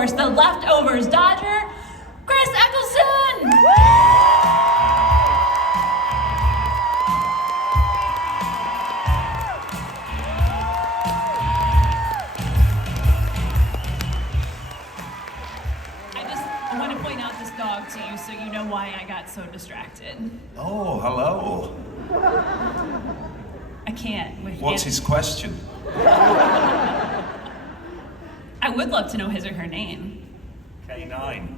course, the Leftovers Dodger, Chris Eccleston! I want to point out this dog to you so you know why I got so distracted. Oh, hello. I can't. What's his question? I would love to know his or her name. K9. Now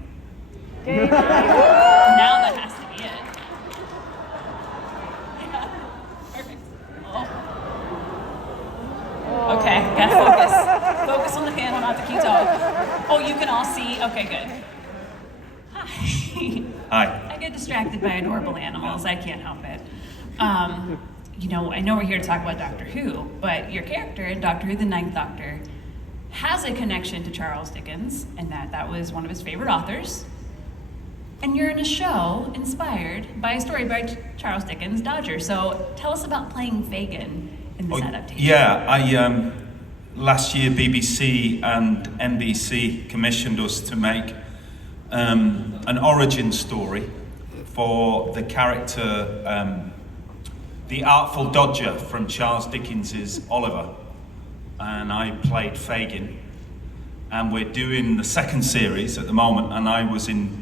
that has to be it. Yeah, perfect. Oh. Okay, gotta focus. Focus on the panel, not the cute dog. Oh, you can all see? Okay, good. Hi. Hi. I get distracted by adorable animals. I can't help it. You know, I know we're here to talk about Doctor Who, but your character in Doctor Who, the Ninth Doctor, has a connection to Charles Dickens, and that was one of his favorite authors. And you're in a show inspired by a story by Charles Dickens, Dodger. So tell us about playing Fagin in this adaptation. Yeah, last year BBC and NBC commissioned us to make an origin story for the character, the Artful Dodger from Charles Dickens's Oliver. And I played Fagin. And we're doing the second series at the moment, and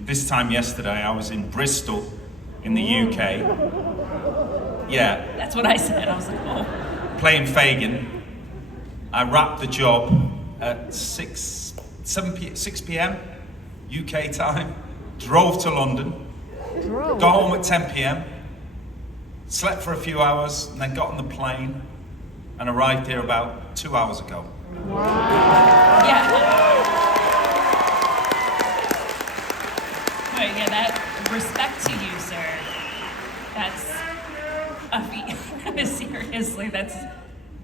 this time yesterday, I was in Bristol in the UK. Yeah. That's what I said, I was like, oh. Playing Fagin. I wrapped the job at 6 p.m. UK time, drove to London, got home at 10 p.m, slept for a few hours, and then got on the plane and arrived here about 2 hours ago. Wow. Yeah. Right, yeah, that respect to you, sir. That's a feat. Seriously, that's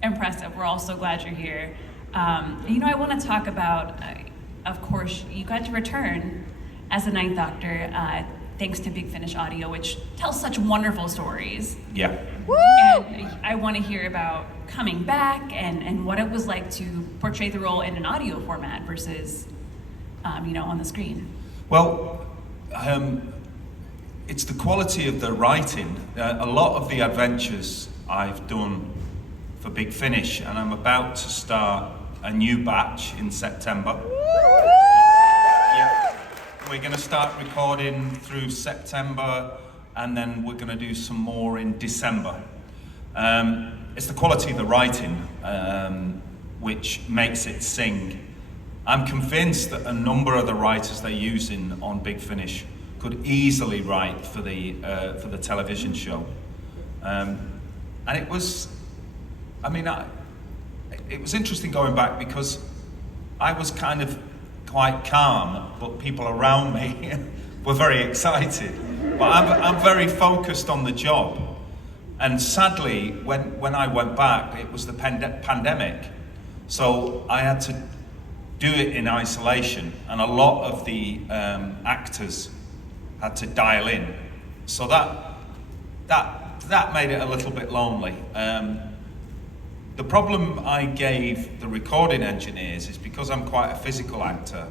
impressive. We're all so glad you're here. You know, I want to talk about, of course, you got to return as the Ninth Doctor, thanks to Big Finish Audio, which tells such wonderful stories. Yeah. Woo! And I want to hear about coming back and what it was like to portray the role in an audio format versus, you know, on the screen. Well, it's the quality of the writing. A lot of the adventures I've done for Big Finish, and I'm about to start a new batch in September. Yeah. We're going to start recording through September, and then we're going to do some more in December. It's the quality of the writing which makes it sing. I'm convinced that a number of the writers they're using on Big Finish could easily write for the television show. And it was, it was interesting going back because I was kind of quite calm, but people around me were very excited. But I'm very focused on the job. And sadly, when I went back, it was the pandemic. So I had to do it in isolation, and a lot of the actors had to dial in. So that made it a little bit lonely. The problem I gave the recording engineers is because I'm quite a physical actor,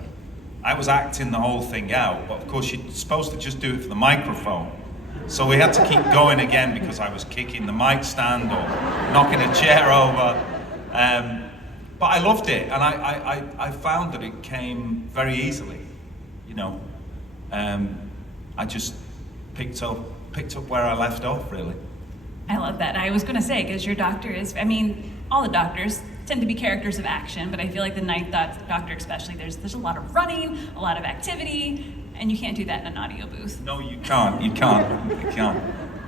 I was acting the whole thing out, but of course you're supposed to just do it for the microphone. So we had to keep going again because I was kicking the mic stand or knocking a chair over. But I loved it, and I found that it came very easily, you know. I just picked up where I left off, really. I love that. I was going to say, because your doctor is, all the doctors tend to be characters of action, but I feel like the Ninth Doctor especially, there's a lot of running, a lot of activity, and you can't do that in an audio booth. No, you can't.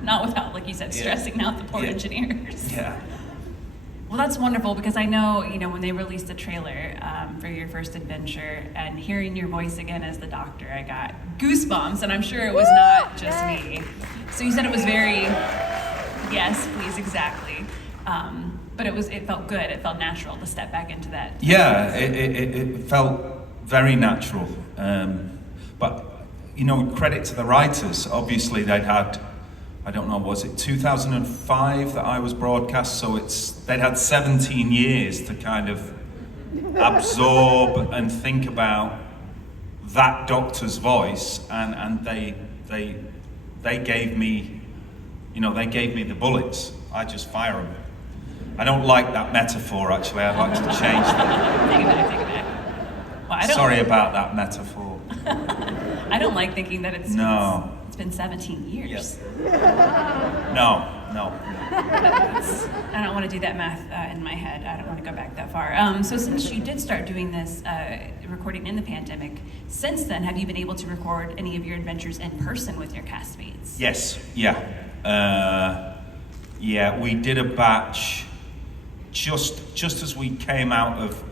Not without, like you said, stressing out the poor engineers. Yeah. Well, that's wonderful, because I know, when they released the trailer for your first adventure and hearing your voice again as the Doctor, I got goosebumps, and I'm sure it was not just me. So you said it was very, yes, please, exactly. But it felt good. It felt natural to step back into that. Yeah, it felt very natural. But, credit to the writers. Obviously, they'd had, I don't know, was it 2005 that I was broadcast? So they'd had 17 years to kind of absorb and think about that doctor's voice, and they gave me, they gave me the bullets. I just fire them. I don't like that metaphor, actually. I'd like to change that. Take it back. Well, Sorry about that metaphor. I don't like thinking that it's been 17 years. Yes. No. I don't want to do that math in my head. I don't want to go back that far. So since you did start doing this recording in the pandemic, since then, have you been able to record any of your adventures in person with your castmates? Yes, yeah. We did a batch just as we came out of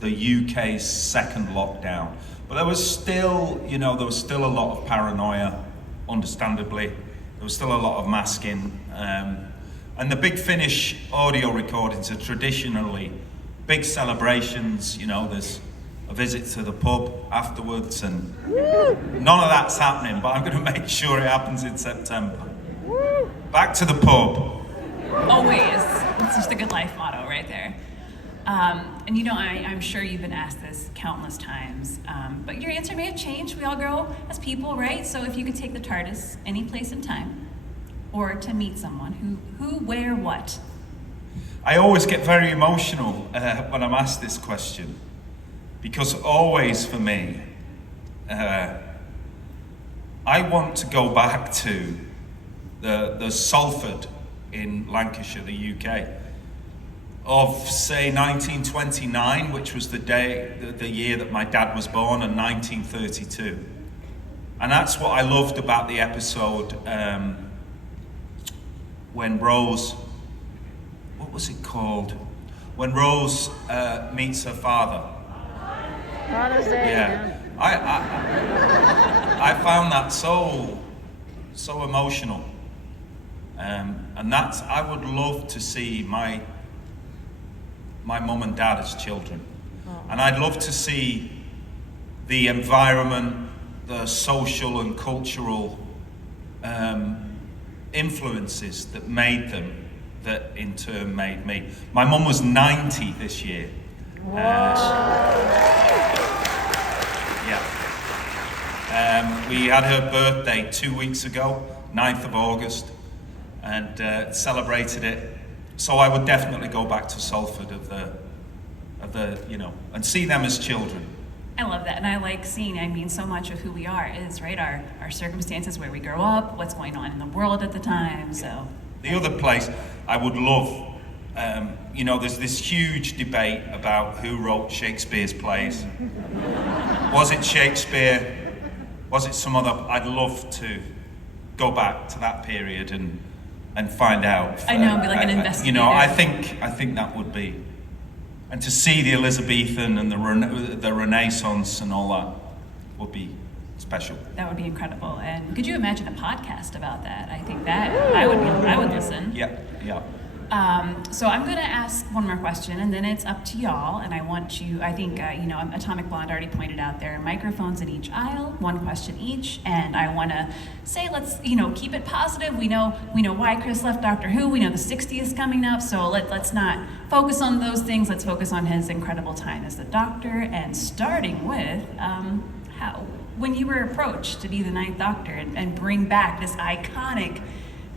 the UK's second lockdown. But there was still, a lot of paranoia, understandably. There was still a lot of masking. And the Big Finish audio recordings are traditionally big celebrations. There's a visit to the pub afterwards, and none of that's happening, but I'm going to make sure it happens in September. Back to the pub. Always. It's just a good life motto right there. And I'm sure you've been asked this countless times, but your answer may have changed. We all grow as people, right? So if you could take the TARDIS any place in time, or to meet someone, who, where, what? I always get very emotional when I'm asked this question, because always for me, I want to go back to the Salford in Lancashire, the UK, of say 1929, which was the year that my dad was born, and 1932. And that's what I loved about the episode when Rose, what was it called? When Rose meets her father. Father's Day. Yeah. I found that so emotional. And I would love to see my mum and dad as children. And I'd love to see the environment, the social and cultural influences that made them, that in turn made me. My mum was 90 this year. We had her birthday 2 weeks ago, 9th of August, and celebrated it. So I would definitely go back to Salford and see them as children. I love that, and I like seeing, so much of who we are is, right, our circumstances, where we grow up, what's going on in the world at the time, so. The other place I would love, there's this huge debate about who wrote Shakespeare's plays. Was it Shakespeare? Was it some other? I'd love to go back to that period and find out. I know, be like an investigator. I think that would be, and to see the Elizabethan and the Renaissance and all that would be special. That would be incredible. And could you imagine a podcast about that? I think that I would listen. Yeah. So I'm going to ask one more question, and then it's up to y'all. And I want you, Atomic Blonde already pointed out there are microphones in each aisle, one question each. And I want to say, let's, keep it positive. We know why Chris left Doctor Who. We know the 60th is coming up. So let's not focus on those things. Let's focus on his incredible time as the Doctor. And starting with when you were approached to be the Ninth Doctor and bring back this iconic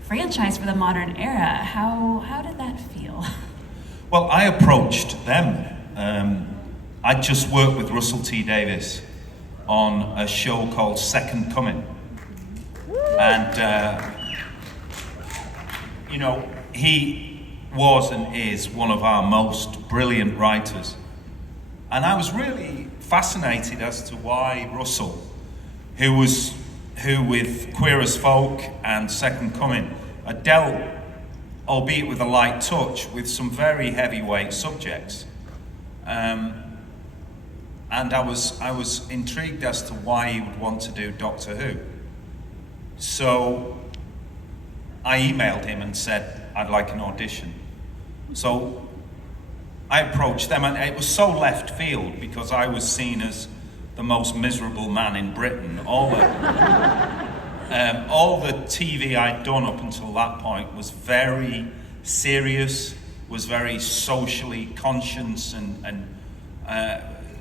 franchise for the modern era, how did that feel? Well, I approached them. I just worked with Russell T Davies on a show called Second Coming. And, he was and is one of our most brilliant writers. And I was really fascinated as to why Russell, who with Queer as Folk and Second Coming, had dealt, albeit with a light touch, with some very heavyweight subjects. And I was intrigued as to why he would want to do Doctor Who. So I emailed him and said, I'd like an audition. So I approached them, and it was so left field because I was seen as the most miserable man in Britain. All the TV I'd done up until that point was very serious, was very socially conscious and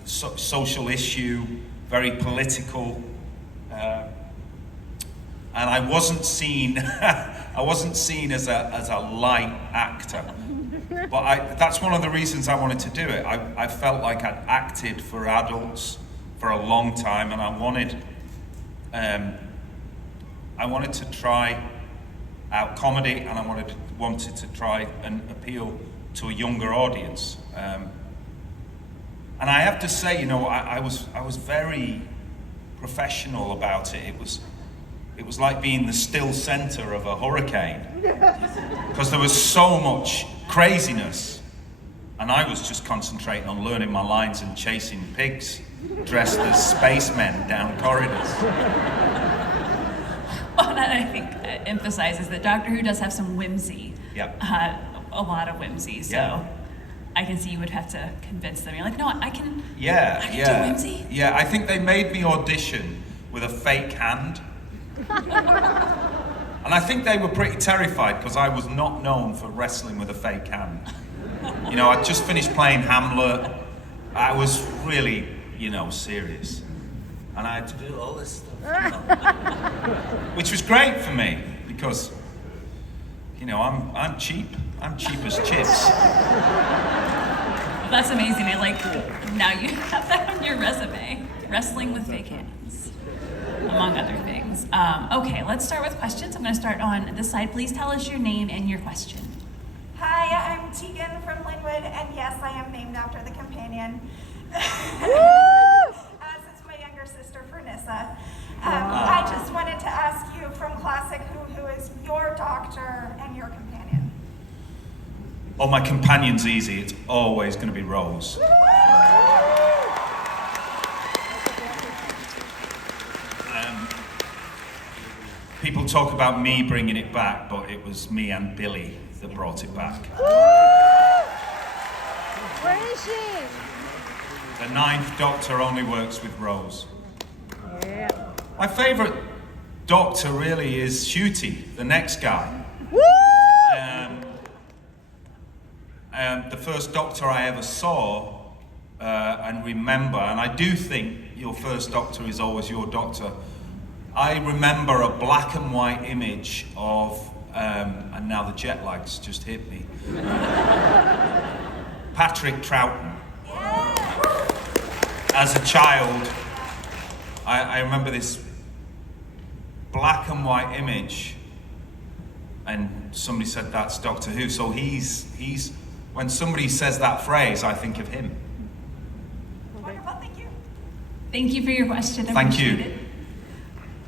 social issue, very political, and I wasn't seen I wasn't seen as a light actor. But that's one of the reasons I wanted to do it. I felt like I'd acted for adults for a long time, and I wanted to try out comedy, and I wanted to try and appeal to a younger audience. And I have to say, I was very professional about it. It was like being the still center of a hurricane, because there was so much craziness, and I was just concentrating on learning my lines and chasing pigs dressed as spacemen down corridors. Well, that I think emphasizes that Doctor Who does have some whimsy. Yep. A lot of whimsy. So Yeah. I can see you would have to convince them. You're like, no, I can. Yeah, I can yeah. do whimsy. Yeah, I think they made me audition with a fake hand. And I think they were pretty terrified, because I was not known for wrestling with a fake hand. I'd just finished playing Hamlet. I was really, serious. And I had to do all this stuff. Which was great for me, because, I'm cheap. I'm cheap as chips. That's amazing. I like, now you have that on your resume. Wrestling with fake hands, among other things. Okay, let's start with questions. I'm going to start on this side. Please tell us your name and your question. Hi, I'm Tegan from Linwood, and yes, I am named after the companion. As is my younger sister, Fernissa. I just wanted to ask you, from Classic who is your doctor and your companion? Oh, my companion's easy. It's always going to be Rose. People talk about me bringing it back, but it was me and Billy that brought it back. Where is she? The ninth Doctor only works with Rose. Yeah. My favourite Doctor really is Ncuti, the next guy. The first Doctor I ever saw and remember, and I do think your first Doctor is always your Doctor. I remember a black and white image of, and now the jet lag's just hit me, Patrick Troughton. As a child, I remember this black and white image, and somebody said that's Doctor Who. So he's when somebody says that phrase, I think of him. Wonderful, thank you. Thank you for your question. I Thank you. appreciate it.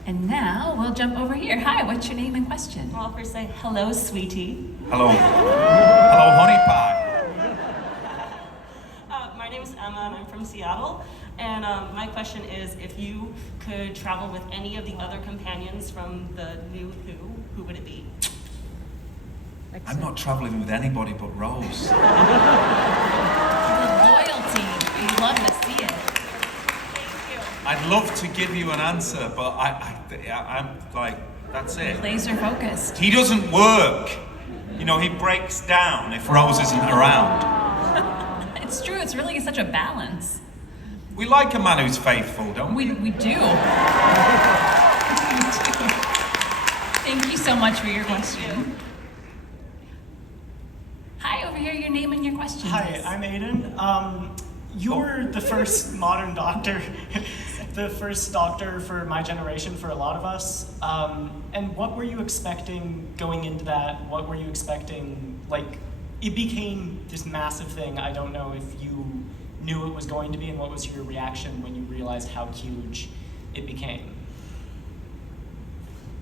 And now we'll jump over here. Hi, what's your name and question? Well, I'll first say hello, sweetie. Hello. Hello, honey pie. My name is Emma, and I'm from Seattle. And my question is, if you could travel with any of the other companions from the new who would it be? I'm not travelling with anybody but Rose. The loyalty. We love to see it. Thank you. I'd love to give you an answer, but I'm like, that's it. Laser focused. He doesn't work. He breaks down if Rose isn't around. It's true. It's really such a balance. We like a man who's faithful, don't we? We do. Thank you so much for your question. Hi, over here, your name and your question. Hi, please. I'm Aiden. You were the first modern doctor, the first doctor for my generation, for a lot of us. And what were you expecting going into that? What were you expecting? It became this massive thing. I don't know if you knew it was going to be, and what was your reaction when you realized how huge it became?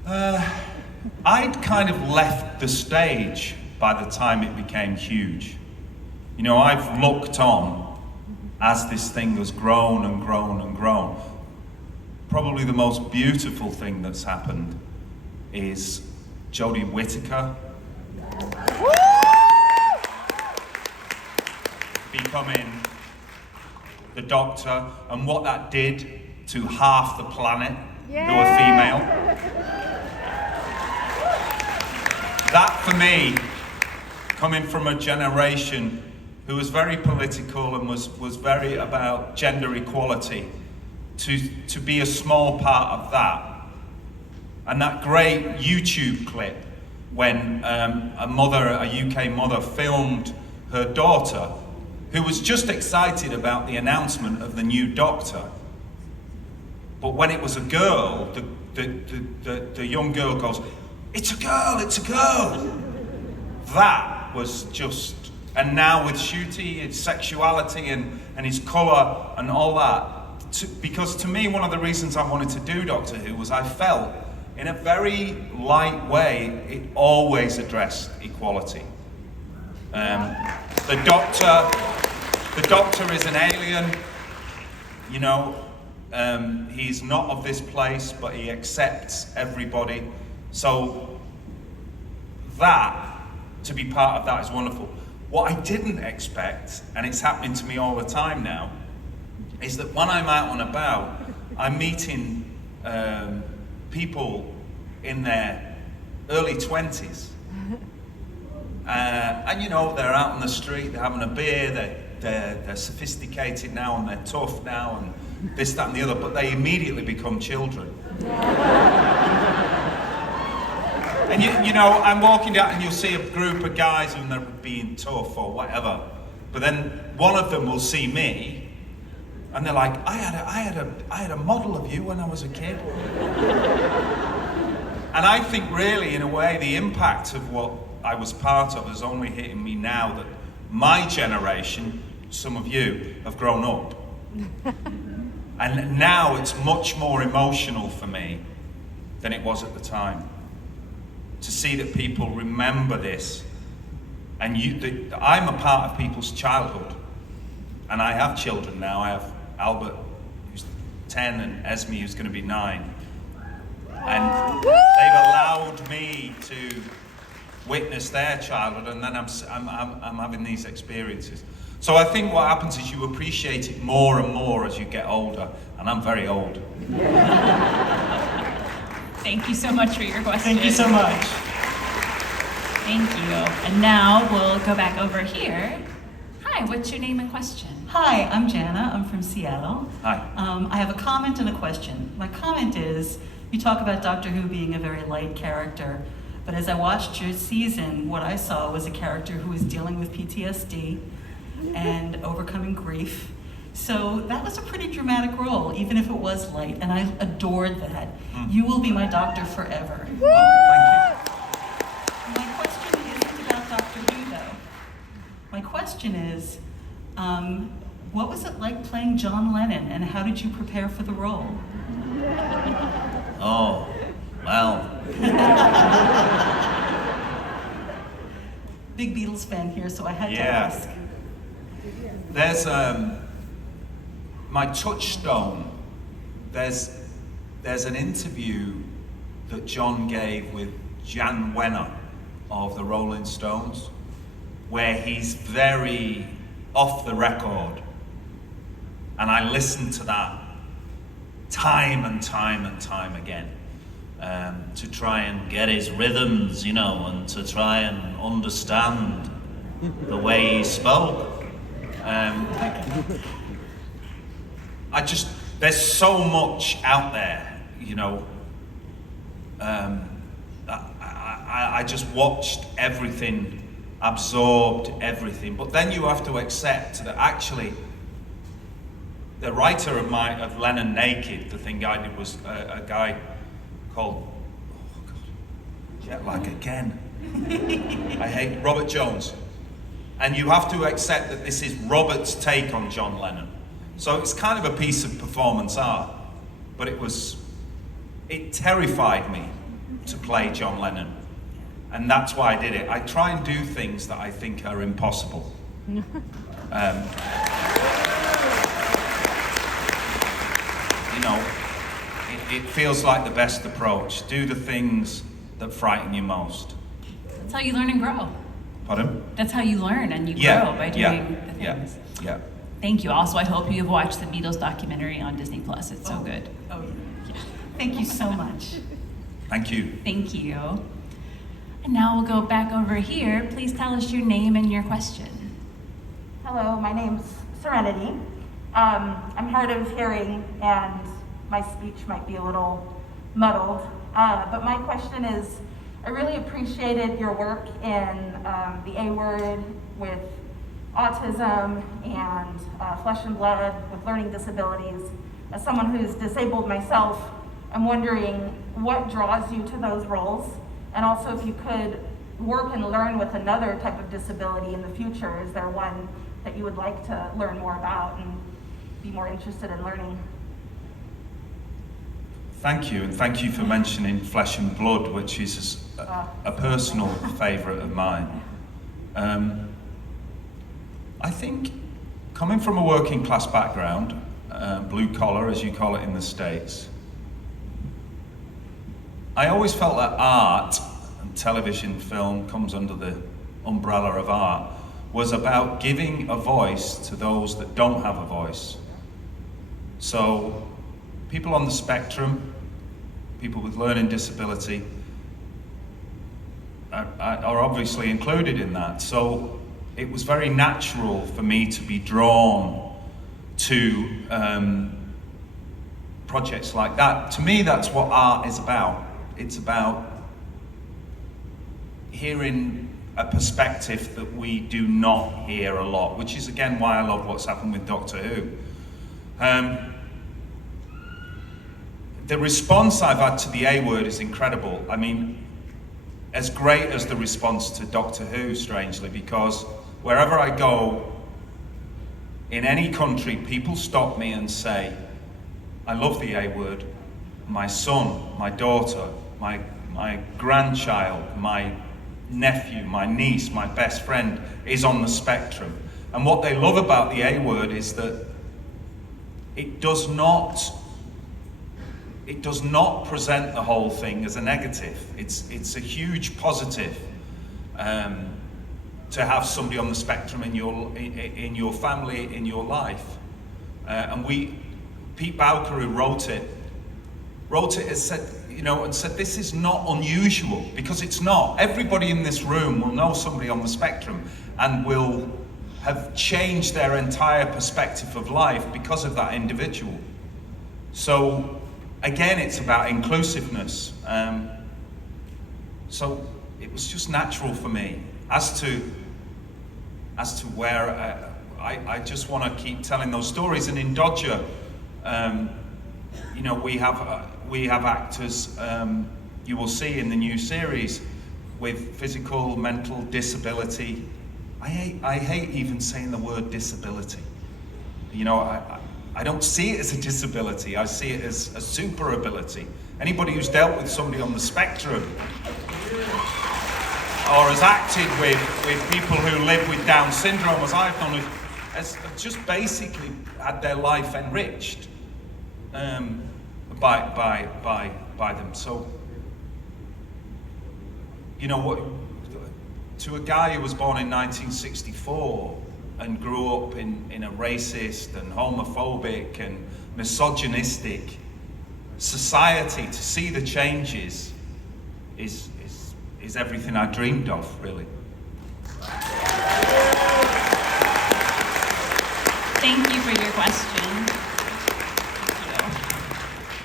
I'd kind of left the stage by the time it became huge. I've looked on as this thing has grown and grown and grown. Probably the most beautiful thing that's happened is Jodie Whittaker becoming the Doctor, and what that did to half the planet who are female. That, for me, coming from a generation who was very political and was very about gender equality, to be a small part of that. And that great YouTube clip when a UK mother filmed her daughter, who was just excited about the announcement of the new doctor. But when it was a girl, the young girl goes, "It's a girl, it's a girl." That was just, and now with Ncuti, his sexuality and his colour and all that, because to me, one of the reasons I wanted to do Doctor Who was I felt, in a very light way, it always addressed equality. The Doctor is an alien, you know. He's not of this place, but he accepts everybody. So to be part of that is wonderful. What I didn't expect, and it's happening to me all the time now, is that when I'm out and about, I'm meeting people in their early 20s. And you know, they're out on the street, they're having a beer, they're sophisticated now and they're tough now and this, that and the other, but they immediately become children. And you know, I'm walking down and you'll see a group of guys and they're being tough or whatever, but then one of them will see me and they're like, I had a model of you when I was a kid. And I think really, in a way, the impact of what I was part of is only hitting me now that my generation, some of you, have grown up. And now it's much more emotional for me than it was at the time. To see that people remember this, and I'm a part of people's childhood, and I have children now. I have Albert, who's 10, and Esme, who's going to be 9, and they've allowed me to witness their childhood, and then I'm having these experiences. So I think what happens is you appreciate it more and more as you get older, and I'm very old. Thank you so much for your question. Thank you so much. Thank you. And now we'll go back over here. Hi, what's your name and question? Hi, I'm Jana. I'm from Seattle. Hi. I have a comment and a question. My comment is, you talk about Doctor Who being a very light character, but as I watched your season, what I saw was a character who was dealing with PTSD and overcoming grief. So that was a pretty dramatic role, even if it was light, and I adored that. You will be my doctor forever. Oh, My question isn't about Doctor Who, though. My question is, what was it like playing John Lennon, and how did you prepare for the role? Oh, well. Big Beatles fan here, so I had to Yeah. ask. There's my touchstone. There's an interview that John gave with Jan Wenner of the Rolling Stones, where he's very off the record, and I listened to that time and time and time again, To try and get his rhythms, you know, and to try and understand the way he spoke. There's so much out there, you know. I just watched everything, absorbed everything, but then you have to accept that actually the writer of Lennon Naked, the thing I did was a guy called, oh God, jet lag again. I hate Robert Jones. And you have to accept that this is Robert's take on John Lennon. So it's kind of a piece of performance art, but it terrified me to play John Lennon. And that's why I did it. I try and do things that I think are impossible. You know, it feels like the best approach. Do the things that frighten you most. That's how you learn and grow. Pardon? That's how you learn and you grow by doing the things. Yeah. Thank you. Also, I hope you've watched the Beatles documentary on Disney Plus. It's so good. Oh, yeah. Thank you so much. Thank you. Thank you. And now we'll go back over here. Please tell us your name and your question. Hello, my name's Serenity. I'm hard of hearing and my speech might be a little muddled. But my question is, I really appreciated your work in the A word with autism and flesh and blood with learning disabilities. As someone who's disabled myself, I'm wondering what draws you to those roles, and also if you could work and learn with another type of disability in the future. Is there one that you would like to learn more about and be more interested in learning? Thank you, and thank you for mentioning Flesh and Blood, which is a personal favourite of mine. I think, coming from a working class background, blue collar as you call it in the States, I always felt that art, and television, film comes under the umbrella of art, was about giving a voice to those that don't have a voice. So, people on the spectrum, people with learning disability, are obviously included in that. So it was very natural for me to be drawn to projects like that. To me, that's what art is about. It's about hearing a perspective that we do not hear a lot, which is again why I love what's happened with Doctor Who. The response I've had to the A word is incredible. I mean, as great as the response to Doctor Who, strangely, because wherever I go, in any country, people stop me and say, I love the A word. My son, my daughter, my grandchild, my nephew, my niece, my best friend is on the spectrum. And what they love about the A word is that it does not present the whole thing as a negative. It's a huge positive to have somebody on the spectrum in your family, in your life. And Pete Bowker, who wrote it as said, and said this is not unusual, because it's not. Everybody in this room will know somebody on the spectrum and will have changed their entire perspective of life because of that individual. So again, it's about inclusiveness. So it was just natural for me. As to where I just want to keep telling those stories. And in Dodger, we have actors you will see in the new series with physical, mental disability. I hate even saying the word disability. I don't see it as a disability. I see it as a super ability. Anybody who's dealt with somebody on the spectrum or has acted with people who live with Down syndrome, as I've done, has just basically had their life enriched by them. So, to a guy who was born in 1964 and grew up in a racist and homophobic and misogynistic society, to see the changes is everything I dreamed of, really. Thank you for your question.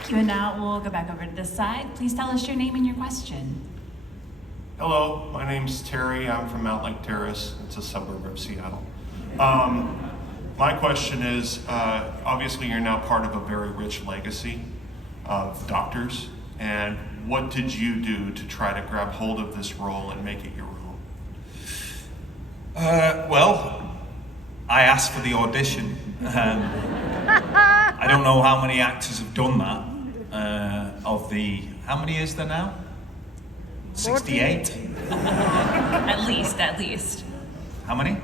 Thank you. And now we'll go back over to this side. Please tell us your name and your question. Hello, my name's Terry. I'm from Mount Lake Terrace. It's a suburb of Seattle. My question is, obviously you're now part of a very rich legacy of doctors, and what did you do to try to grab hold of this role and make it your own? Well, I asked for the audition. I don't know how many actors have done that. How many is there now? 68? At least. How many?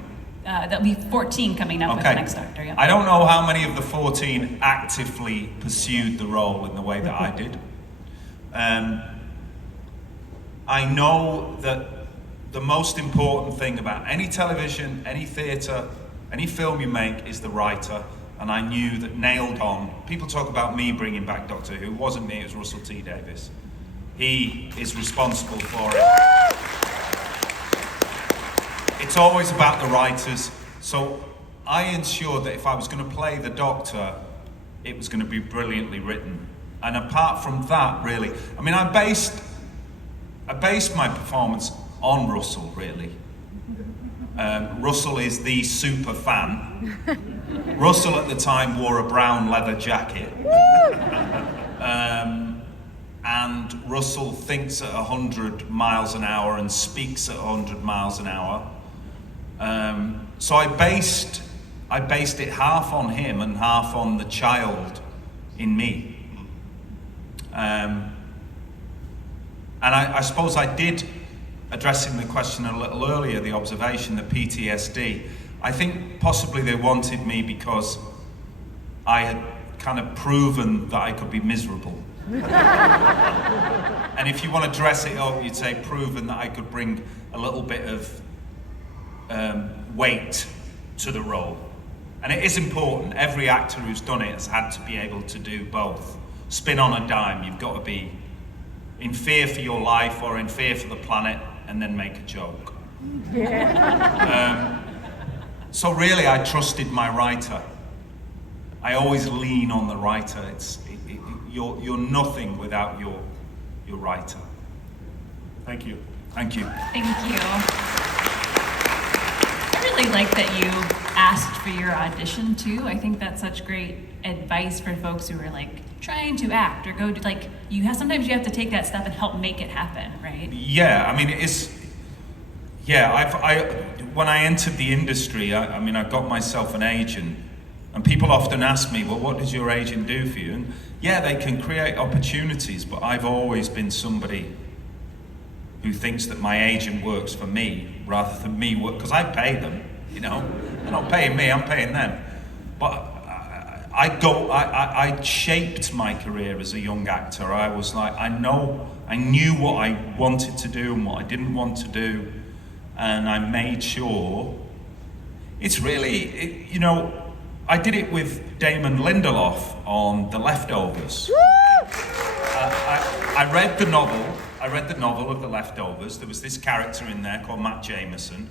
That'll be 14 coming up with the next Doctor. Yep. I don't know how many of the 14 actively pursued the role in the way that I did. I know that the most important thing about any television, any theatre, any film you make is the writer, and I knew that nailed on. People talk about me bringing back Doctor Who. It wasn't me, it was Russell T Davies. He is responsible for it. It's always about the writers. So I ensured that if I was going to play the Doctor, it was going to be brilliantly written. And apart from that, really, I mean, I based my performance on Russell, really. Russell is the super fan. Russell at the time wore a brown leather jacket. And Russell thinks at 100 miles an hour and speaks at 100 miles an hour. So I based it half on him and half on the child in me. And I suppose I did, addressing the question a little earlier, the observation, the PTSD, I think possibly they wanted me because I had kind of proven that I could be miserable. And if you want to dress it up, you'd say proven that I could bring a little bit of weight to the role. And it is important. Every actor who's done it has had to be able to do both. Spin on a dime. You've got to be in fear for your life or in fear for the planet and then make a joke. So really, I trusted my writer. I always lean on the writer. You're nothing without your writer. Thank you. Thank you. Thank you. I really like that you asked for your audition too. I think that's such great advice for folks who are like trying to act or go to sometimes you have to take that step and help make it happen, right? Yeah, I mean, when I entered the industry, I got myself an agent, and people often ask me, well, what does your agent do for you? And yeah, they can create opportunities, but I've always been somebody who thinks that my agent works for me rather than me work, because I pay them, you know. They're not paying me, I'm paying them. But I shaped my career as a young actor. I was like, I knew what I wanted to do and what I didn't want to do, and I made sure. It's really, I did it with Damon Lindelof on The Leftovers. I read the novel of The Leftovers. There was this character in there called Matt Jameson,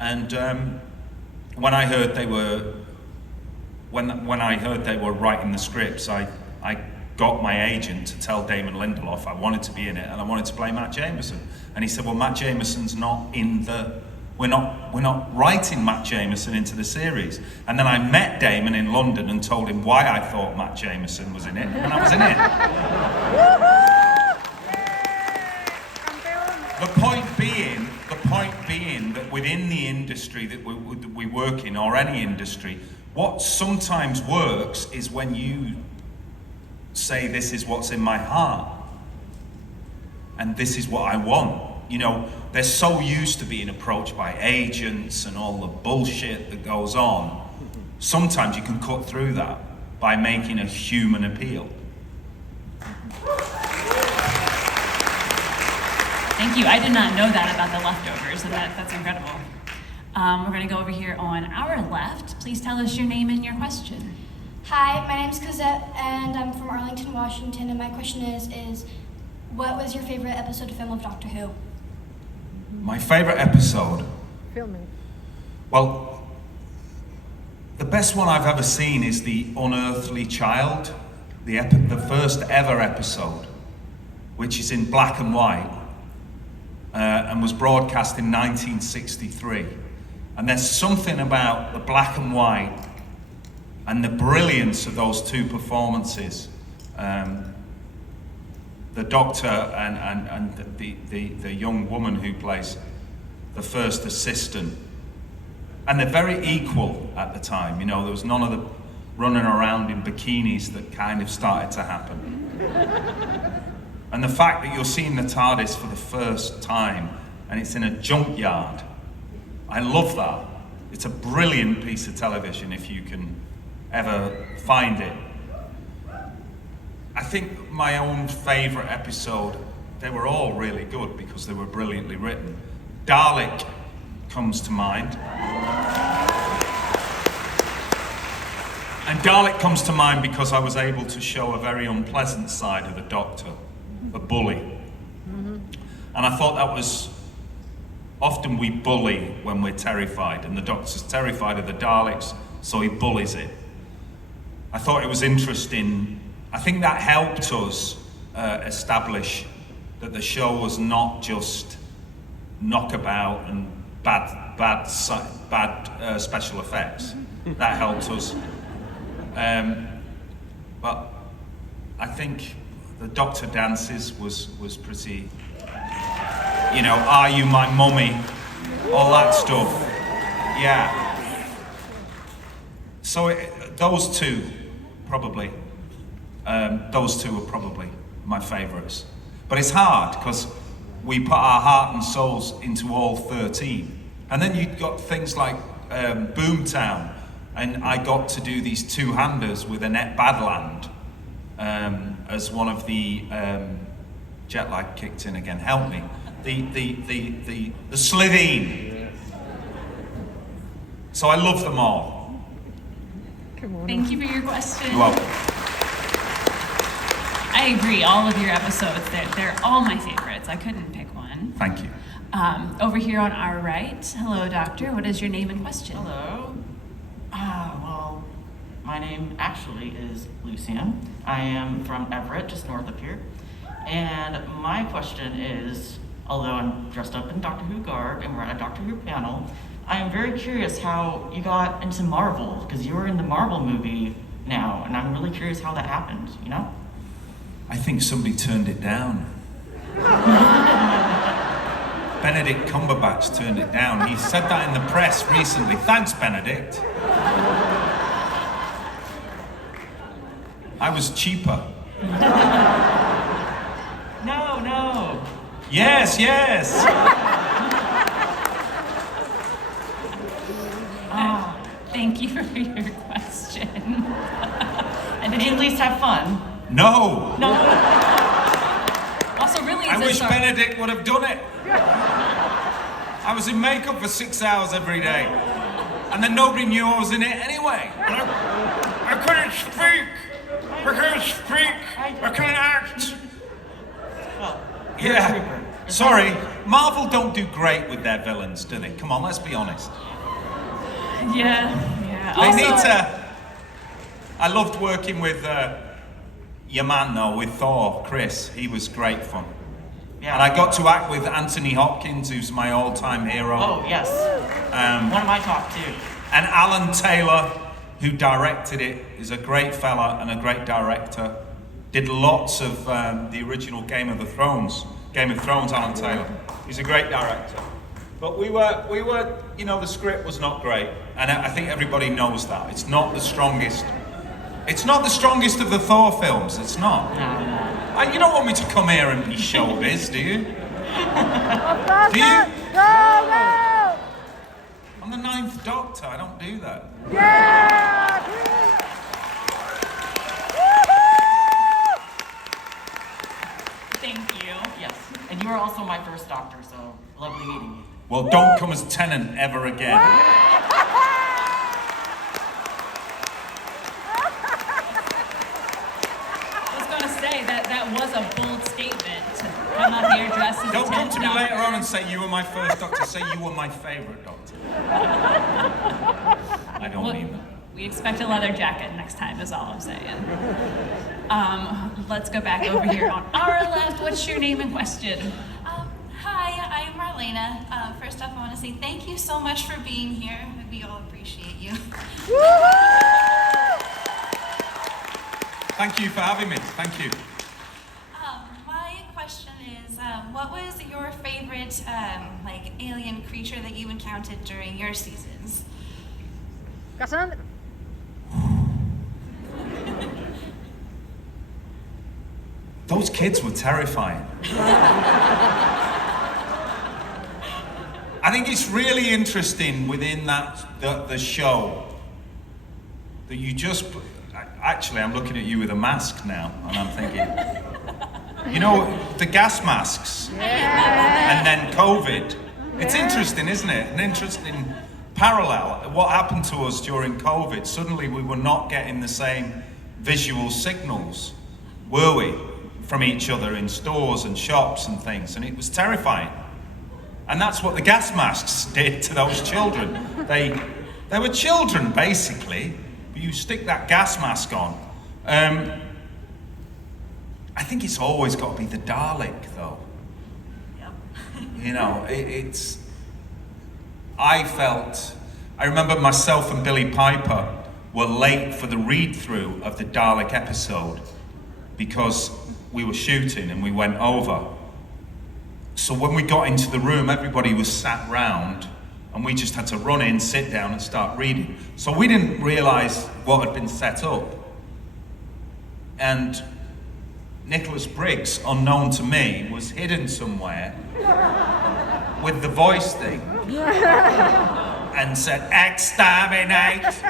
and when I heard they were writing the scripts, I got my agent to tell Damon Lindelof I wanted to be in it and I wanted to play Matt Jameson, and he said, well, Matt Jameson's not in we're not writing Matt Jameson into the series. And then I met Damon in London and told him why I thought Matt Jameson was in it, and I was in it. The point being that within the industry that we work in, or any industry, what sometimes works is when you say, this is what's in my heart, and this is what I want. They're so used to being approached by agents and all the bullshit that goes on. Sometimes you can cut through that by making a human appeal. Thank you. I did not know that about The Leftovers, and that's incredible. We're going to go over here on our left. Please tell us your name and your question. Hi, my name's Cosette, and I'm from Arlington, Washington, and my question is what was your favorite episode of film of Doctor Who? My favorite episode? Filming. Well, the best one I've ever seen is The Unearthly Child, the first ever episode, which is in black and white, and was broadcast in 1963. And there's something about the black and white and the brilliance of those two performances. The Doctor and the young woman who plays the first assistant. And they're very equal at the time. There was none of the running around in bikinis that kind of started to happen. And the fact that you're seeing the TARDIS for the first time and it's in a junkyard, I love that. It's a brilliant piece of television if you can ever find it. I think my own favourite episode, they were all really good because they were brilliantly written. Dalek comes to mind. And Dalek comes to mind because I was able to show a very unpleasant side of the Doctor, a bully. And I thought that was often we bully when we're terrified, and the Doctor's terrified of the Daleks, so he bullies it. I thought it was interesting. I think that helped us establish that the show was not just knockabout and bad special effects. That helped us. But I think the Doctor dances was pretty, you know, are you my mummy? All that stuff. Yeah. So those two are probably my favourites. But it's hard because we put our heart and souls into all 13. And then you've got things like Boomtown, and I got to do these two-handers with Annette Badland as one of the jet lag kicked in again. Help me. The Slitheen. So I love them all. Thank you for your question. You're welcome. I agree, all of your episodes, they're all my favorites. I couldn't pick one. Thank you. Over here on our right, hello doctor, what is your name and question? Hello. Well, my name actually is Lucian. I am from Everett, just north of here. And my question is, although I'm dressed up in Doctor Who garb and we're at a Doctor Who panel, I am very curious how you got into Marvel, because you were in the Marvel movie now, and I'm really curious how that happened, you know? I think somebody turned it down. Benedict Cumberbatch turned it down. He said that in the press recently. Thanks, Benedict. I was cheaper. No. Yes. Thank you for your question. And Did you at least have fun? No. Also, really, I wish Benedict would have done it. I was in makeup for 6 hours every day. And then nobody knew I was in it anyway. I couldn't speak. I couldn't act. Well, Yeah. Sorry, Marvel don't do great with their villains, do they? Come on, let's be honest. Yeah. They Also, need to. I loved working with your man though, with Thor, Chris. He was great fun. Yeah. And I got to act with Anthony Hopkins, who's my all-time hero. Oh, yes. One of my top too. And Alan Taylor, who directed it, is a great fella and a great director. Did lots of the original Game of Thrones, Alan Taylor. He's a great director. But we were, you know, the script was not great. And I think everybody knows that. It's not the strongest. It's not the strongest of the Thor films, it's not. And you don't want me to come here and be showbiz, do you? Do you? Go! I'm the 9th Doctor, I don't do that. Yeah! thank you. Yes. And you are also my first Doctor, so lovely meeting you. Well, don't come as Tennant ever again. I was going to say that was a bold statement to come up here dressed as a Don't come to me 10th later Doctor. on and say you were my first Doctor. Say you were my favourite Doctor. I don't mean that. We expect a leather jacket next time is all I'm saying. Let's go back over here on our left. What's your name and question? Hi, I'm Marlena. First off, I want to say thank you so much for being here. We all appreciate you. Thank you for having me. Thank you. My question is, what was your favorite alien creature that you encountered during your seasons? Cassandra. Those kids were terrifying. I think it's really interesting within the show that you just. Actually, I'm looking at you with a mask now, and I'm thinking, you know, the gas masks, and then COVID. It's interesting, isn't it? An interesting parallel. What happened to us during COVID? Suddenly, we were not getting the same visual signals, were we, from each other in stores and shops and things, and it was terrifying. And that's what the gas masks did to those children. They were children, basically. But you stick that gas mask on. I think it's always got to be the Dalek, though. Yep. You know, I remember myself and Billy Piper were late for the read-through of the Dalek episode because we were shooting and we went over. So when we got into the room, everybody was sat round and we just had to run in, sit down and start reading. So we didn't realise what had been set up. And Nicholas Briggs, unknown to me, was hidden somewhere with the voice thing and said, "Exterminate!"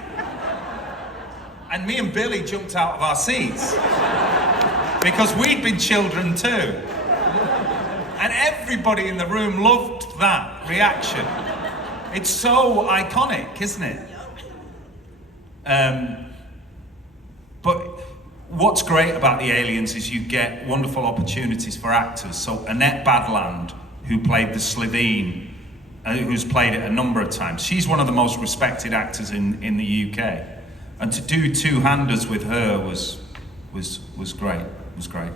And me and Billy jumped out of our seats because we'd been children too. And everybody in the room loved that reaction. It's so iconic, isn't it? But what's great about the Aliens is you get wonderful opportunities for actors. So Annette Badland, who played the Slitheen, who's played it a number of times, she's one of the most respected actors in the UK. And to do two-handers with her was great. It was great.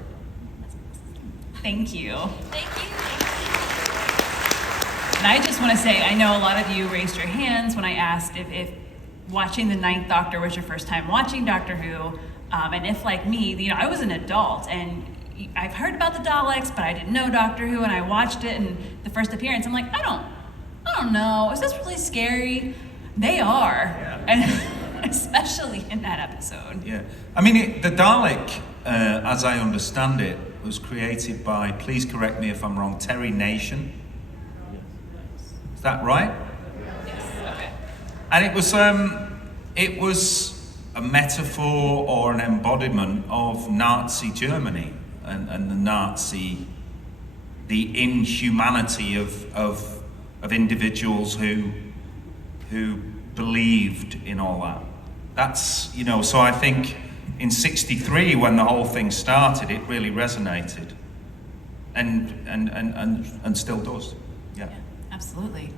Thank you. Thank you. And I just want to say, I know a lot of you raised your hands when I asked if watching The Ninth Doctor was your first time watching Doctor Who, and if, like me, you know, I was an adult, and I've heard about the Daleks, but I didn't know Doctor Who, and I watched it, and the first appearance, I'm like, I don't know, is this really scary? They are, and especially in that episode. Yeah, I mean, the Dalek, as I understand it, was created by, please correct me if I'm wrong, Terry Nation. Is that right? Yes. Okay. And it was a metaphor or an embodiment of Nazi Germany and the inhumanity of individuals who believed in all that. That's, you know, so I think in '63 when the whole thing started, it really resonated and still does. Yeah. Absolutely.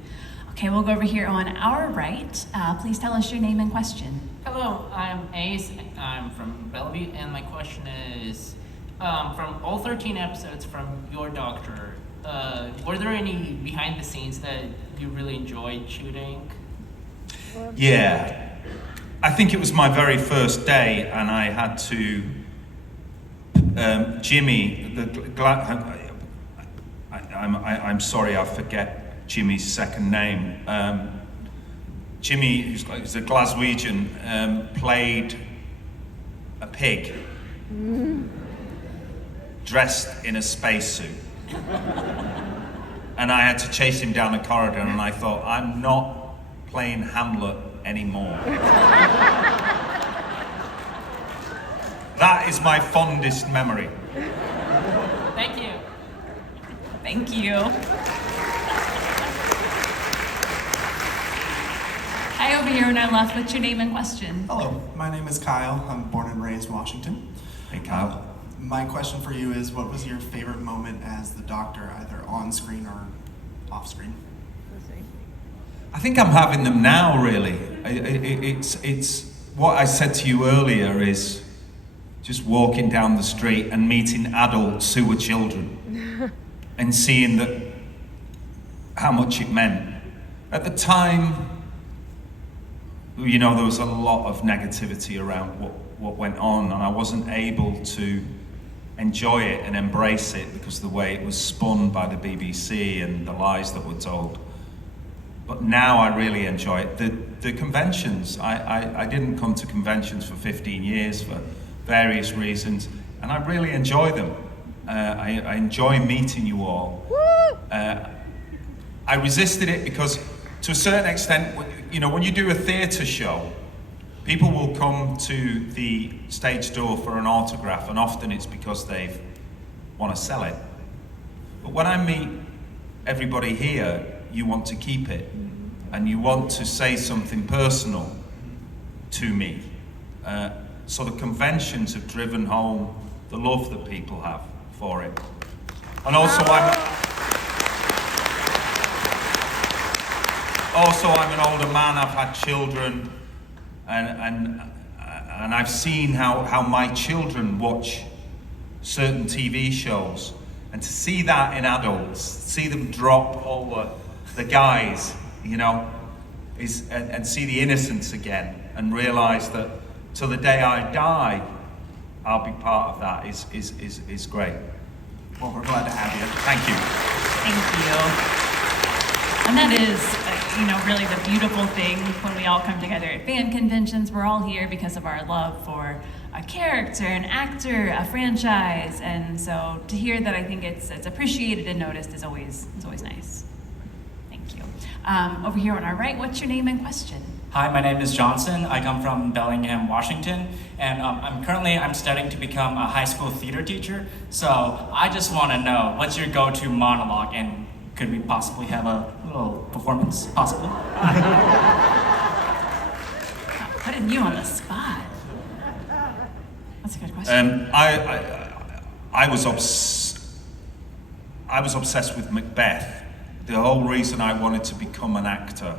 Okay, we'll go over here on our right. Please tell us your name and question. Hello, I'm Ace. I'm from Bellevue, and my question is, from all 13 episodes from your Doctor, were there any behind the scenes that you really enjoyed shooting? Yeah. I think it was my very first day, and I had to, Jimmy, I'm sorry, I forget Jimmy's second name. Jimmy, who's a Glaswegian, played a pig dressed in a spacesuit. And I had to chase him down the corridor, and I thought, I'm not playing Hamlet anymore. That is my fondest memory. Thank you. Thank you. Hi, over here on our left. What's your name and question? Hello, my name is Kyle. I'm born and raised Washington. Hey, Kyle. My question for you is, what was your favorite moment as the Doctor, either on screen or off screen? I think I'm having them now, really. It's what I said to you earlier is just walking down the street and meeting adults who were children and seeing that how much it meant. At the time, you know, there was a lot of negativity around what went on, and I wasn't able to enjoy it and embrace it because of the way it was spun by the BBC and the lies that were told. But now I really enjoy it. The conventions, I didn't come to conventions for 15 years for various reasons, and I really enjoy them. I enjoy meeting you all. I resisted it because, to a certain extent, you know, when you do a theatre show, people will come to the stage door for an autograph, and often it's because they want to sell it. But when I meet everybody here, you want to keep it, and you want to say something personal to me. So the conventions have driven home the love that people have for it. And also also, I'm an older man, I've had children, and I've seen how my children watch certain TV shows. And to see that in adults, see them drop over the guys, you know, and see the innocence again, and realise that till the day I die, I'll be part of that is great. Well, we're glad to have you. Thank you. Thank you. And that is, really the beautiful thing when we all come together at fan conventions. We're all here because of our love for a character, an actor, a franchise, and so to hear that, I think it's appreciated and noticed is always nice. Thank you. Over here on our right, what's your name and question? Hi, my name is Johnson. I come from Bellingham, Washington, and I'm studying to become a high school theater teacher. So I just want to know, what's your go-to monologue, and could we possibly have a little performance, possibly? Putting you on the spot. That's a good question. I was obsessed with Macbeth. The whole reason I wanted to become an actor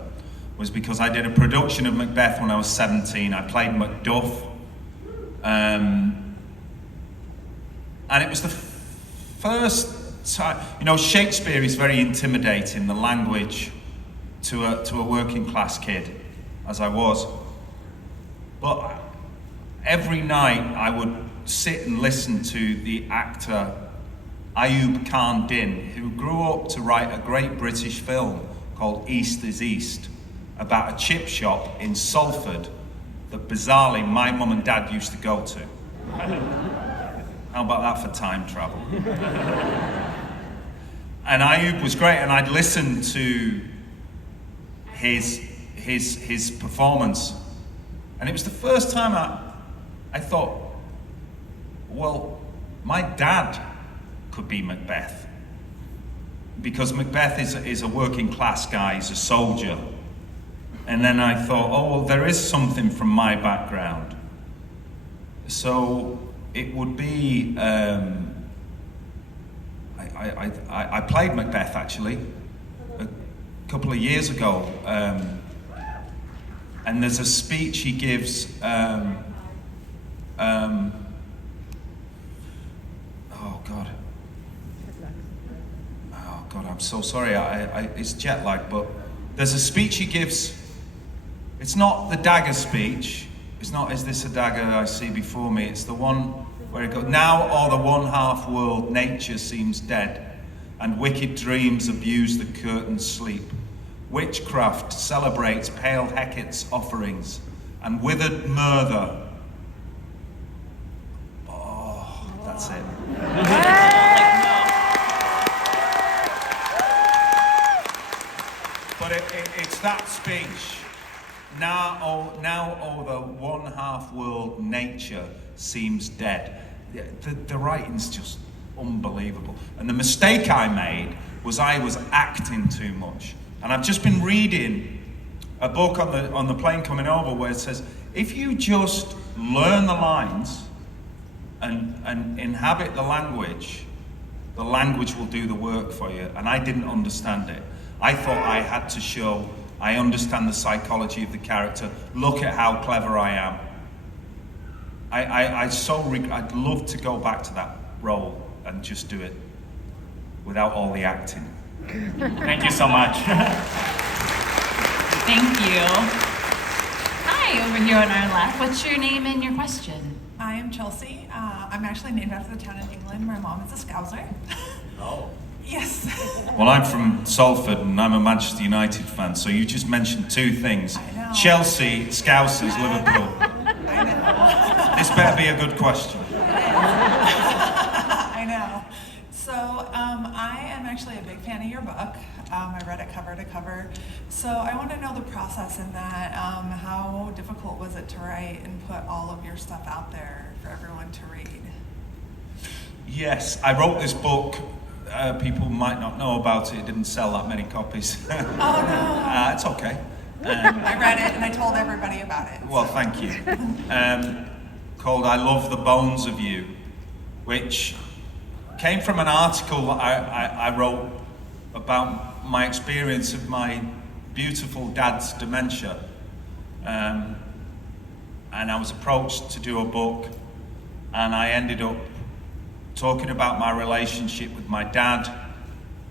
was because I did a production of Macbeth when I was 17. I played Macduff. And it was the first time, Shakespeare is very intimidating, the language, to a working class kid, as I was. But every night I would sit and listen to the actor Ayub Khan Din, who grew up to write a great British film called East is East, about a chip shop in Salford that bizarrely my mum and dad used to go to. How about that for time travel? And Ayub was great, and I'd listen to his performance, and it was the first time I thought, well, my dad could be Macbeth, because Macbeth is a working class guy, he's a soldier. And then I thought, oh, well, there is something from my background. So it would be, I played Macbeth actually a couple of years ago, and there's a speech he gives, oh God, I'm so sorry, it's jet lag, but there's a speech he gives. It's not the dagger speech. It's not, is this a dagger I see before me? It's the one where it goes, now o'er the one half world nature seems dead, and wicked dreams abuse the curtain's sleep. Witchcraft celebrates pale Hecate's offerings, and withered murder. Oh, that's it. But it's that speech. Now, the one half world nature seems dead. The writing's just unbelievable. And the mistake I made was I was acting too much. And I've just been reading a book on the plane coming over where it says, if you just learn the lines and inhabit the language will do the work for you. And I didn't understand it. I thought I had to show I understand the psychology of the character. Look at how clever I am. I'd love to go back to that role and just do it without all the acting. Thank you so much. Thank you. Hi, over here on our left. What's your name and your question? I am Chelsea. I'm actually named after the town in England. My mom is a Scouser. Oh. Yes. Well, I'm from Salford and I'm a Manchester United fan, so you just mentioned two things. I know. Chelsea, Scousers, Liverpool. I know. This better be a good question. I know. So I am actually a big fan of your book. I read it cover to cover. So I want to know the process in that. How difficult was it to write and put all of your stuff out there for everyone to read? Yes, I wrote this book. People might not know about it. It didn't sell that many copies. Oh no. It's okay. I read it and I told everybody about it. Well, thank you. Called I Love the Bones of You, which came from an article I wrote about my experience of my beautiful dad's dementia. And I was approached to do a book, and I ended up talking about my relationship with my dad,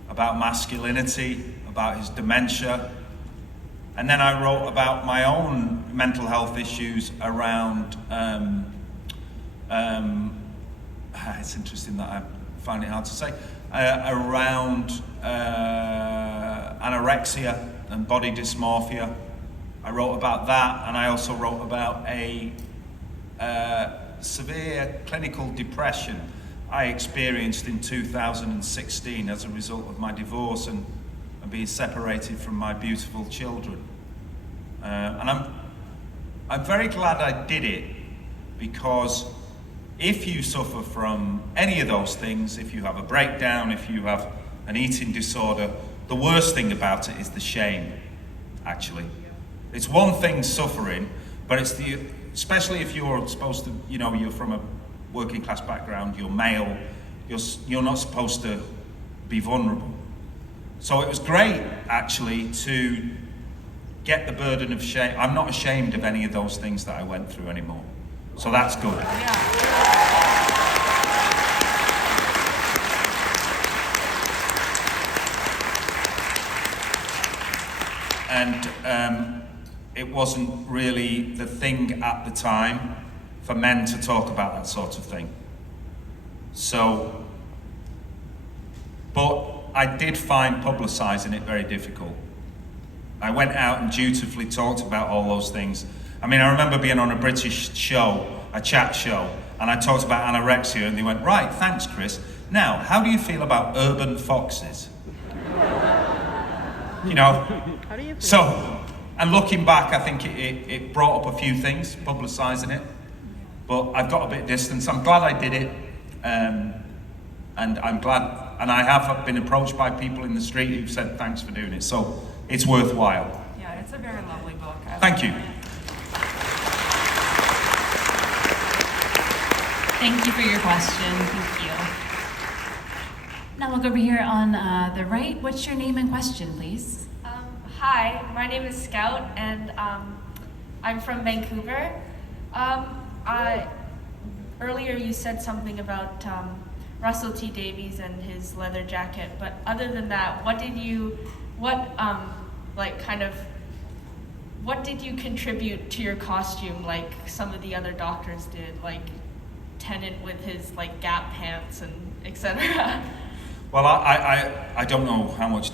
about masculinity, about his dementia. And then I wrote about my own mental health issues around, it's interesting that I find it hard to say, around anorexia and body dysmorphia. I wrote about that, and I also wrote about a severe clinical depression I experienced in 2016 as a result of my divorce and being separated from my beautiful children. And I'm very glad I did it, because if you suffer from any of those things, if you have a breakdown, if you have an eating disorder, the worst thing about it is the shame, actually. It's one thing suffering, but it's especially if you're supposed to, you're from a working class background, you're male, you're not supposed to be vulnerable. So it was great, actually, to get the burden of shame. I'm not ashamed of any of those things that I went through anymore. So that's good. And it wasn't really the thing at the time for men to talk about that sort of thing. So, but I did find publicising it very difficult. I went out and dutifully talked about all those things. I mean, I remember being on a British show, a chat show, and I talked about anorexia, and they went, right, thanks, Chris. Now, how do you feel about urban foxes? How do you feel? So, and looking back, I think it brought up a few things, publicising it, but I've got a bit of distance. I'm glad I did it, and I'm glad, and I have been approached by people in the street who've said thanks for doing it, so it's worthwhile. Yeah, it's a very lovely book. Thank you. Thank you for your question. Thank you. Now look over here on the right. What's your name and question, please? Hi, my name is Scout, and I'm from Vancouver. Earlier you said something about Russell T Davies and his leather jacket, but other than that, what did you contribute to your costume like some of the other doctors did, like Tennant with his Gap pants and etc.? Well, I don't know how much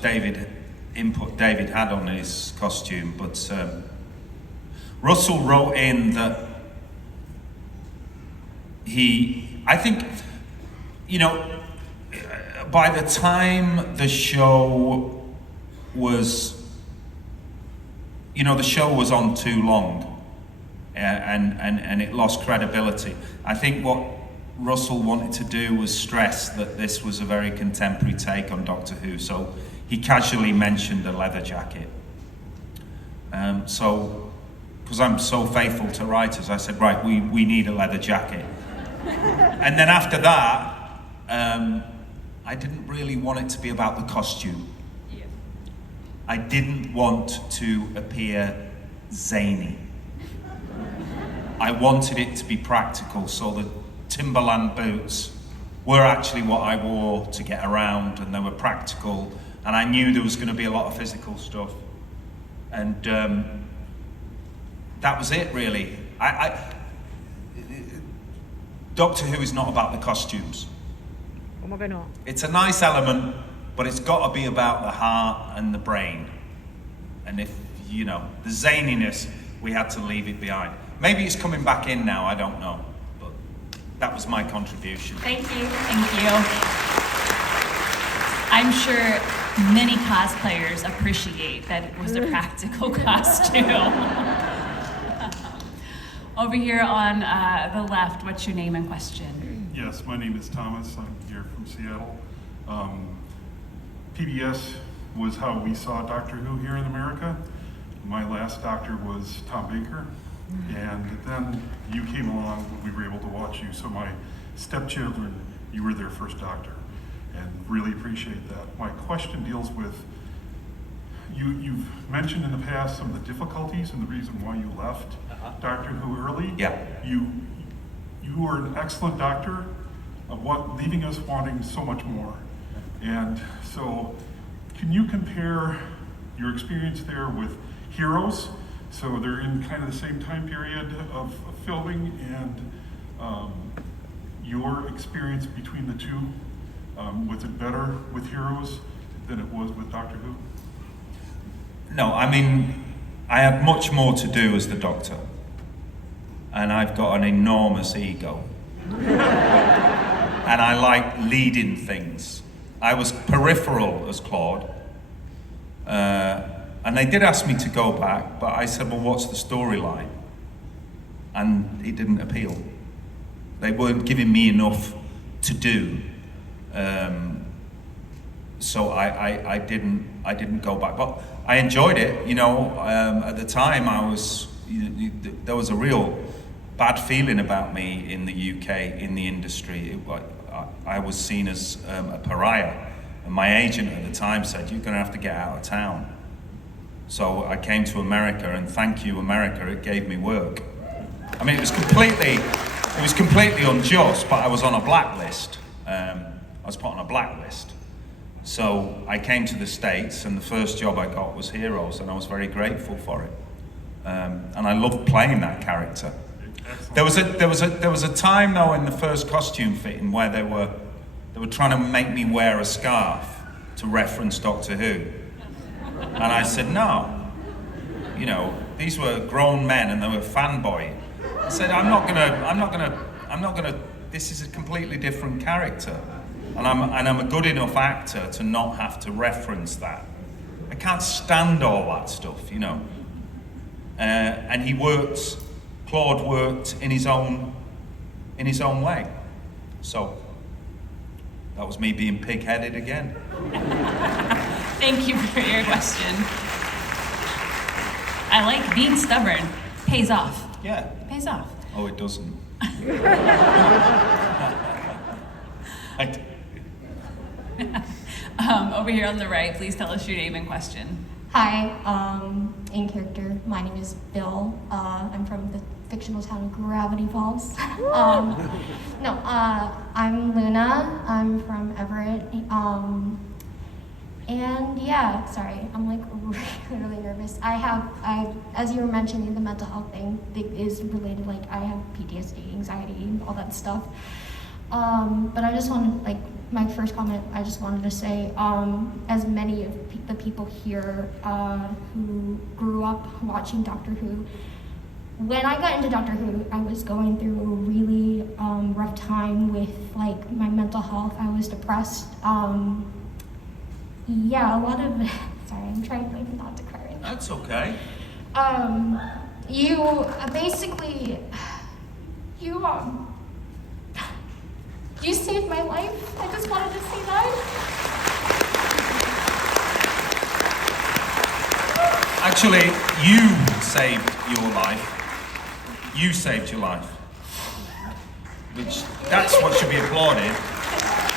input David had on his costume, but Russell wrote in that I think, by the time the show was, the show was on too long, and it lost credibility. I think what Russell wanted to do was stress that this was a very contemporary take on Doctor Who, so he casually mentioned a leather jacket. So, because I'm so faithful to writers, I said, right, we need a leather jacket. And then after that, I didn't really want it to be about the costume. Yeah. I didn't want to appear zany. I wanted it to be practical, so the Timberland boots were actually what I wore to get around, and they were practical, and I knew there was going to be a lot of physical stuff, and that was it, really. Doctor Who is not about the costumes. ¿Cómo que no? It's a nice element, but it's got to be about the heart and the brain. And if, the zaniness, we had to leave it behind. Maybe it's coming back in now, I don't know. But that was my contribution. Thank you. Thank you. I'm sure many cosplayers appreciate that it was a practical costume. Over here on the left, what's your name and question? Yes, my name is Thomas. I'm here from Seattle. PBS was how we saw Doctor Who here in America. My last doctor was Tom Baker, and then you came along when we were able to watch you. So my stepchildren, you were their first doctor, and really appreciate that. My question deals with you've mentioned in the past some of the difficulties and the reason why you left Doctor Who early. Yeah. You were an excellent doctor, leaving us wanting so much more. And so, can you compare your experience there with Heroes? So they're in kind of the same time period of filming, and your experience between the two. Was it better with Heroes than it was with Doctor Who? No, I mean, I had much more to do as the Doctor. And I've got an enormous ego. And I like leading things. I was peripheral as Claude. And they did ask me to go back, but I said, well, what's the storyline? And it didn't appeal. They weren't giving me enough to do. So I didn't go back, but I enjoyed it. You know, at the time there was a real bad feeling about me in the UK, in the industry. I was seen as a pariah, and my agent at the time said, you're gonna have to get out of town. So I came to America, and thank you, America, it gave me work. I mean, it was completely unjust, but I was on a blacklist. I was put on a blacklist. So I came to the States, and the first job I got was Heroes, and I was very grateful for it. And I loved playing that character. There was a time though in the first costume fitting where they were trying to make me wear a scarf to reference Doctor Who, and I said no. You know, these were grown men and they were fanboy. I said I'm not gonna. This is a completely different character, and I'm a good enough actor to not have to reference that. I can't stand all that stuff, you know. And Claude worked in his own way. So that was me being pig-headed again. Thank you for your question. I like being stubborn. Pays off. Yeah. Pays off. Oh, it doesn't. Over here on the right, please tell us your name and question. Hi, in character, my name is Bill. I'm from the fictional town of Gravity Falls. I'm Luna. I'm from Everett. And yeah, sorry, I'm like really nervous. As you were mentioning, the mental health thing is related. Like I have PTSD, anxiety, all that stuff. But I just wanted, like, my first comment, I just wanted to say, as many of the people here who grew up watching Doctor Who, when I got into Doctor Who, I was going through a really rough time with like my mental health. I was depressed. Yeah, a lot of, sorry, I'm trying like not to cry right now. That's okay. You saved my life. I just wanted to say that. Actually, you saved your life. You saved your life. That's what should be applauded.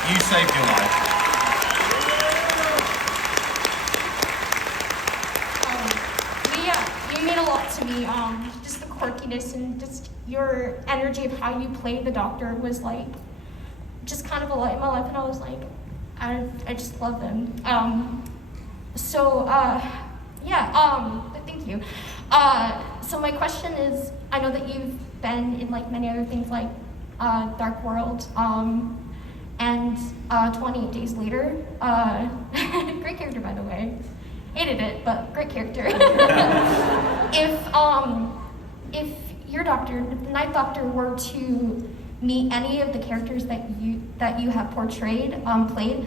You saved your life. You mean a lot to me. Just the quirkiness and just your energy of how you played the Doctor was like, just kind of a light in my life, and I was like, I just love him. Thank you. So my question is, I know that you've been in like many other things like Dark World, and 28 Days Later. Great character, by the way. Hated it, but great character. If your Doctor, if the Ninth Doctor, were to meet any of the characters that you have played,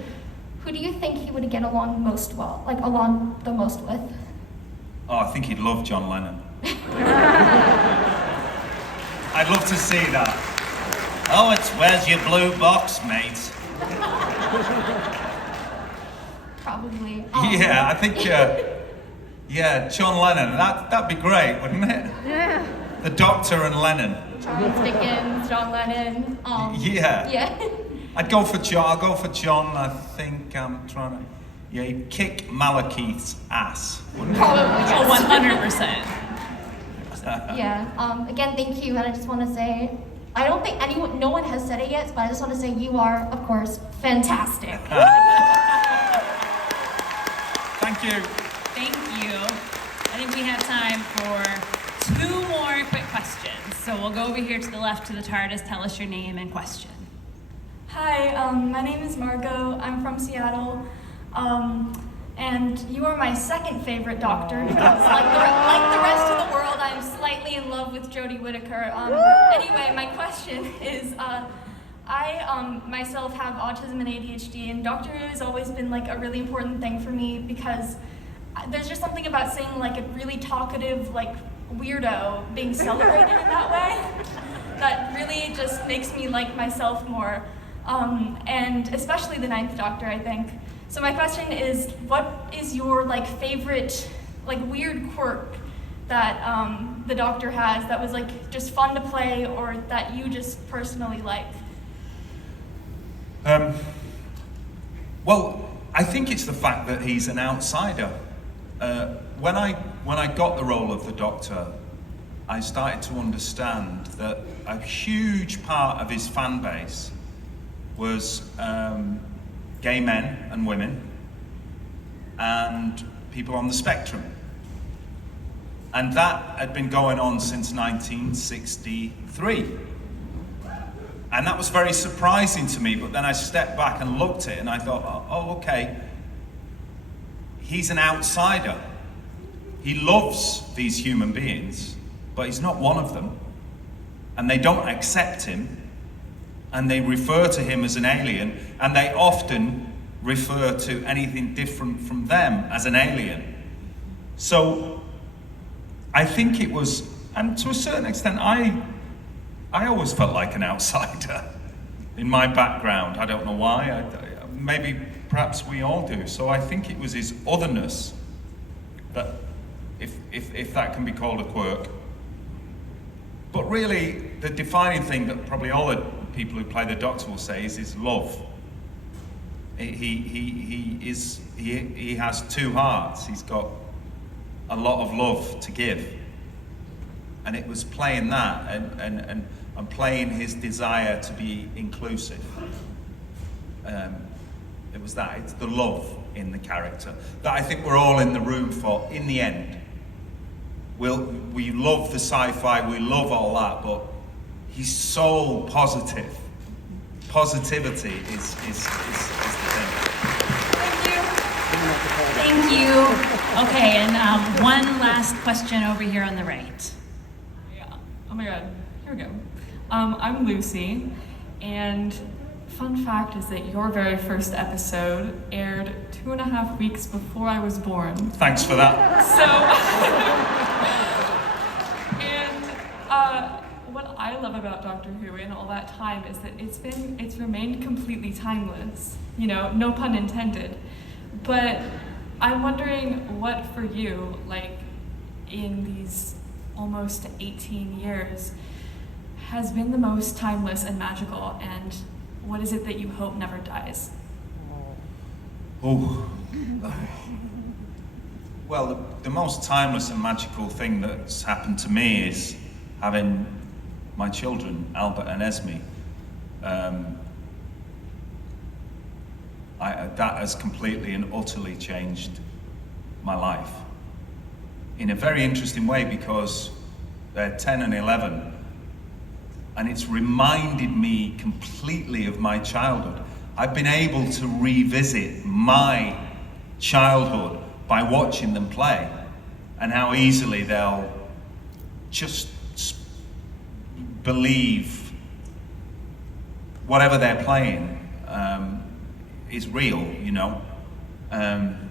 who do you think he would get along the most with? Oh, I think he'd love John Lennon. I'd love to see that. Oh, it's where's your blue box, mate? Probably. Yeah, I think, John Lennon, that'd be great, wouldn't it? Yeah. The Doctor and Lennon. Charles Dickens, John Lennon. Yeah. Yeah. I'll go for John, I think I'm trying to, Yeah, he'd kick Malekith's ass. Probably, yes. 100%. Yeah. Again, thank you, and I just want to say, I don't think no one has said it yet, but I just want to say you are, of course, fantastic. Thank you. Thank you. I think we have time for 2 more quick questions. So we'll go over here to the left to the TARDIS. Tell us your name and question. Hi, my name is Margot. I'm from Seattle. And you are my second favorite Doctor because, like the rest of the world, I'm slightly in love with Jodie Whittaker. Anyway, my question is, I myself have autism and ADHD, and Doctor Who has always been like a really important thing for me because there's just something about seeing like a really talkative, like weirdo being celebrated in that way that really just makes me like myself more, and especially the 9th Doctor, I think. So my question is, what is your like favorite like weird quirk that the Doctor has that was like just fun to play or that you just personally like? Well, I think it's the fact that he's an outsider. When I got the role of the Doctor, I started to understand that a huge part of his fan base was gay men and women and people on the spectrum. And that had been going on since 1963. And that was very surprising to me, but then I stepped back and looked at it and I thought, oh, okay, he's an outsider. He loves these human beings, but he's not one of them. And they don't accept him, and they refer to him as an alien, and they often refer to anything different from them as an alien. So I think it was, and to a certain extent, I always felt like an outsider in my background. I don't know why. Maybe, perhaps we all do. So I think it was his otherness that, if that can be called a quirk. But really, the defining thing that probably all the people who play the Doctor will say is his love. He has 2 hearts. He's got a lot of love to give. And it was playing that and playing his desire to be inclusive. It was that, it's the love in the character that I think we're all in the room for in the end. We love the sci-fi, we love all that, but he's so positive. Positivity is the thing. Thank you. Okay, and one last question over here on the right. Yeah. Oh my God. Here we go. I'm Lucy, and fun fact is that your very first episode aired 2.5 weeks before I was born. Thanks for that. What I love about Doctor Who in all that time is that it's remained completely timeless. You know, no pun intended. But I'm wondering what for you, like in these almost 18 years, has been the most timeless and magical, and what is it that you hope never dies? Oh. Well, the most timeless and magical thing that's happened to me is having my children, Albert and Esme. That has completely and utterly changed my life in a very interesting way, because they're 10 and 11, and it's reminded me completely of my childhood. I've been able to revisit my childhood by watching them play, and how easily they'll just believe whatever they're playing is real, you know. And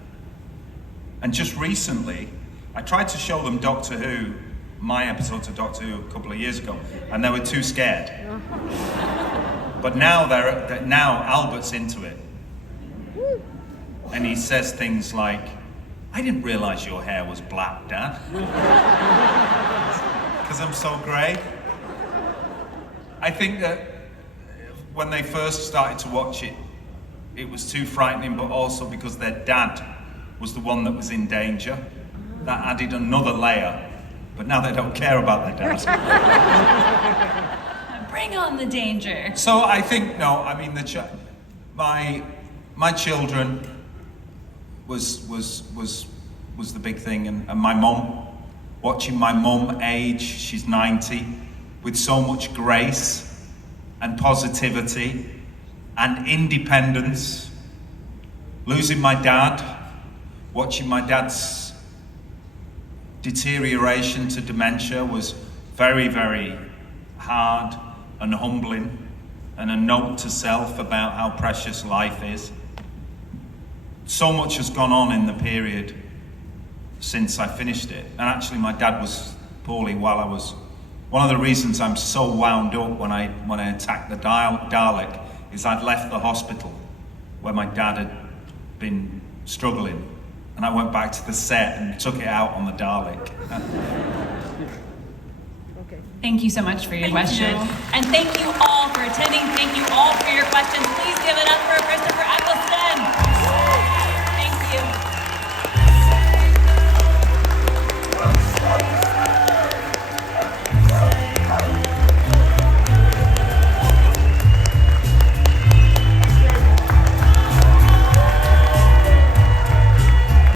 just recently, I tried to show them Doctor Who, my episodes of Doctor Who a couple of years ago, and they were too scared. But now now Albert's into it. And he says things like, "I didn't realize your hair was black, Dad." Because I'm so grey. I think that when they first started to watch it, it was too frightening, but also because their dad was the one that was in danger. That added another layer, but now they don't care about their dad. Bring on the danger. So I think, no, I mean, my children was the big thing, and my mum, watching my mum age, she's 90, with so much grace and positivity and independence. Losing my dad, watching my dad's deterioration to dementia was very, very hard and humbling, and a note to self about how precious life is. So much has gone on in the period since I finished it. And actually my dad was poorly while I was... One of the reasons I'm so wound up when I attacked the Dalek is I'd left the hospital where my dad had been struggling, and I went back to the set and took it out on the Dalek. Thank you so much for your Thank question. you. And thank you all for attending. Thank you all for your questions. Please give it up for Christopher.